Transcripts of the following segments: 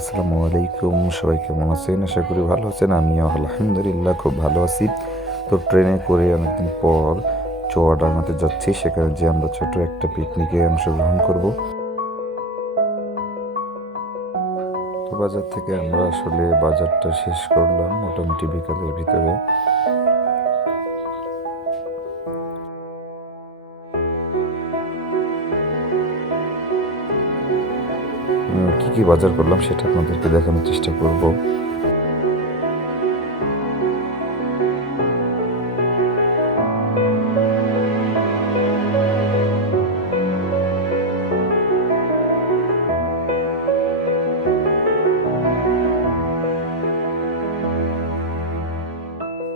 আসসালামু আলাইকুম। সবাই কেমন আছেন? আশা করি ভালো আছেন। আমিও আলহামদুলিল্লাহ খুব ভালো আছি। তো ট্রেনে করে অনেকদিন পর চুয়াডাঙ্গাতে যাচ্ছি, সেখানে যে আমরা ছোট একটা পিকনিকে অংশগ্রহণ করব। তো বাজার থেকে আমরা আসলে বাজারটা শেষ করলাম মোটামুটি বিকালের ভিতরে। কি কি বাজার করলাম সেটা আপনাদেরকে দেখানোর চেষ্টা করব।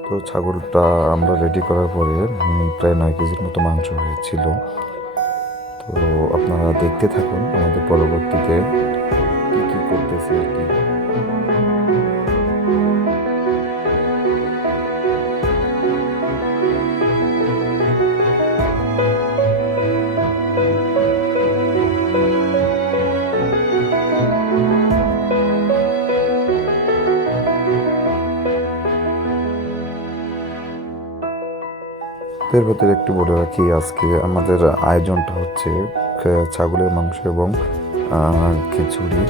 তো ছাগলটা আমরা রেডি করার পরে প্রায় 9 কেজির মতো মাংস হয়েছিল। তো আপনারা দেখতে থাকুন আমাদের পরবর্তীতে কি কি করতেছি আর কি। এর ভেতরে একটু বলে রাখি, আজকে আমাদের আয়োজনটা হচ্ছে ছাগলের মাংস এবং খিচুড়ি।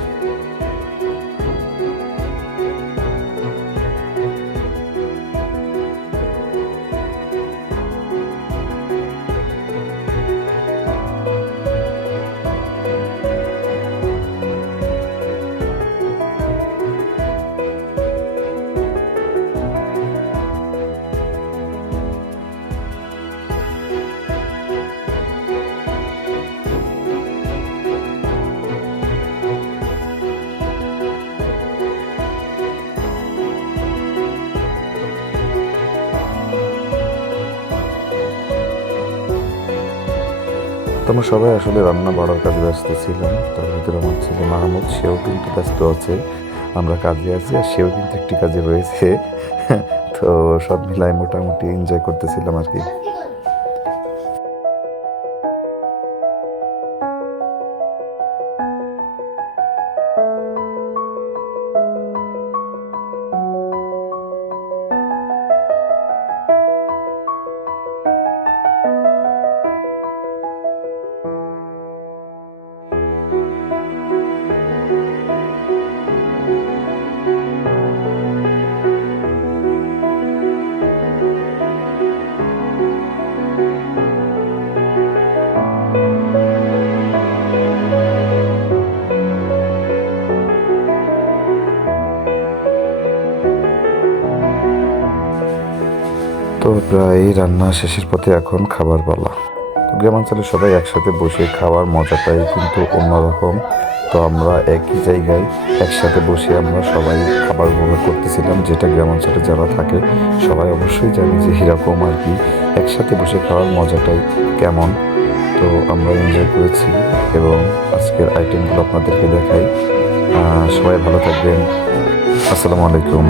তো আমরা সবাই আসলে রান্না বাড়ার কাজে ব্যস্ত ছিলাম। তার ভিতরে আমার ছেলে মাহমুদ, সেও কিন্তু ব্যস্ত আছে। আমরা কাজে আছি আর সেও কিন্তু একটি কাজে রয়েছে। তো সব মিলাই মোটামুটি এনজয় করতেছিলাম আর কি। তো প্রায় রান্না শেষের পথে এখন খাবার পালা। গ্রামাঞ্চলে সবাই একসাথে বসে খাওয়ার মজাটাই কিন্তু অন্যরকম। তো আমরা একই জায়গায় একসাথে বসে আমরা সবাই খাবার উপভোগ করতেছিলাম, যেটা গ্রামাঞ্চলে যারা থাকে সবাই অবশ্যই জানে যে এরকম আর কি একসাথে বসে খাওয়ার মজাটাই কেমন। তো আমরা এনজয় করেছি এবং আজকের আইটেমগুলো আপনাদেরকে দেখাই। সবাই ভালো থাকবেন। আসসালামু আলাইকুম।